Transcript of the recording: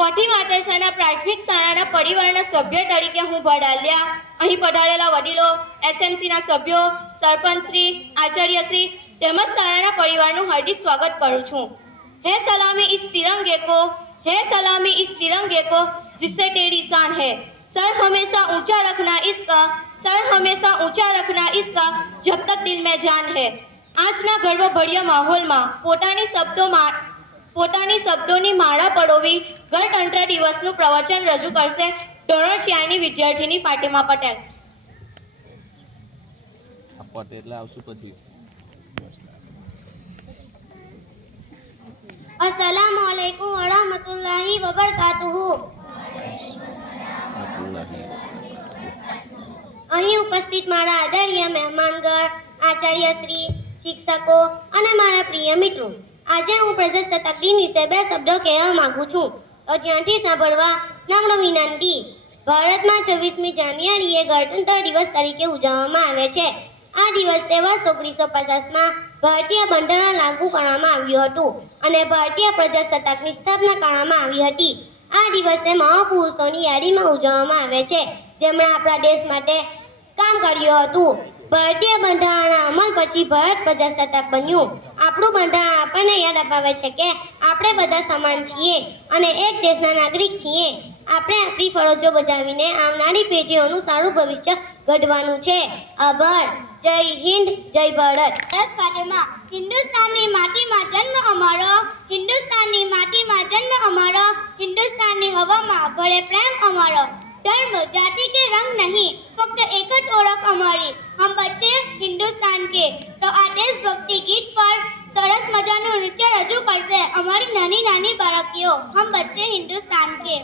કોઠી માતરસાના પ્રાથમિક શાળાના પરિવારના સભ્ય તરીકે હું ભડાલ્યા અહીં પધારેલા વડીલો, એસએમસીના સભ્યો, સરપંચશ્રી, આચાર્યશ્રી તેમજ શાળાના પરિવારનું હાર્દિક સ્વાગત કરું છું। है सलामी इस तिरंगे को, है सलामी इस तिरंगे को जिससे तेरी शान है। सर हमेशा ऊंचा रखना इसका, सर हमेशा ऊंचा रखना इसका जब तक दिल में जान है। આજના ગર્વભર્યા માહોલમાં પોતાની શબ્દોની માળા પરોવી ગણતંત્ર દિવસનું પ્રવચન રજૂ કરશે ધોરણ 4 ની વિદ્યાર્થીની ફાતિમા પટેલ। अस्सलामु अलैकुम वरहमतुल्लाहि वबरकातुहु। અહીં ઉપસ્થિત મારા આદરણીય મહેમાનગણ, આચાર્યશ્રી, શિક્ષકો અને મારા પ્રિય મિત્રો, આજે હું પ્રજાસત્તાક દિન વિશે 2 શબ્દો કહેવા માંગુ છું, તો ધ્યાનથી સાંભળવા નમ્ર વિનંતી। ભારતમાં 26મી જાન્યુઆરીએ ગણતંત્ર દિવસ તરીકે ઉજવવામાં આવે છે। આ દિવસ વર્ષ 1950માં ભારતીય બંધારણ લાગુ કરવામાં આવ્યું હતું અને ભારતીય પ્રજાસત્તાકની સ્થાપના કરવામાં આવી હતી। આ દિવસને મહાપુરુષોની યાદીમાં ઉજવવામાં આવે છે જેમણે આપણા દેશ માટે કામ કર્યું હતું। ભારતીય બંધારણના અમલ પછી ભારત પ્રજાસત્તાક બન્યું। આપણું બંધારણ આપણને યાદ અપાવે છે કે આપણે બધા સમાન છીએ અને એક દેશના નાગરિક છીએ। આપણે આપણી ફરજો બજાવીને આવનારી પેઢીઓનું સારું ભવિષ્ય ઘડવાનું છે। આભાર। જય હિન્દ, જય ભારત। બસ ફાતિમા। હિન્દુસ્તાનની માટીમાં જન્મ અમારો, હિન્દુસ્તાનની માટીમાં જન્મ અમારો, હિન્દુસ્તાનની હવામાં ભળે પ્રેમ અમારો। धर्म जाति के रंग नहीं, फक्त एक ज ओळख અમારી, हम बच्चे हिंदुस्तान के। तो આ દેશભક્તિ ગીત પર સરસ મજાનું નૃત્ય રજૂ કરશે અમારી નાની નાની બાળકીઓ, हम बच्चे हिंदुस्तान के।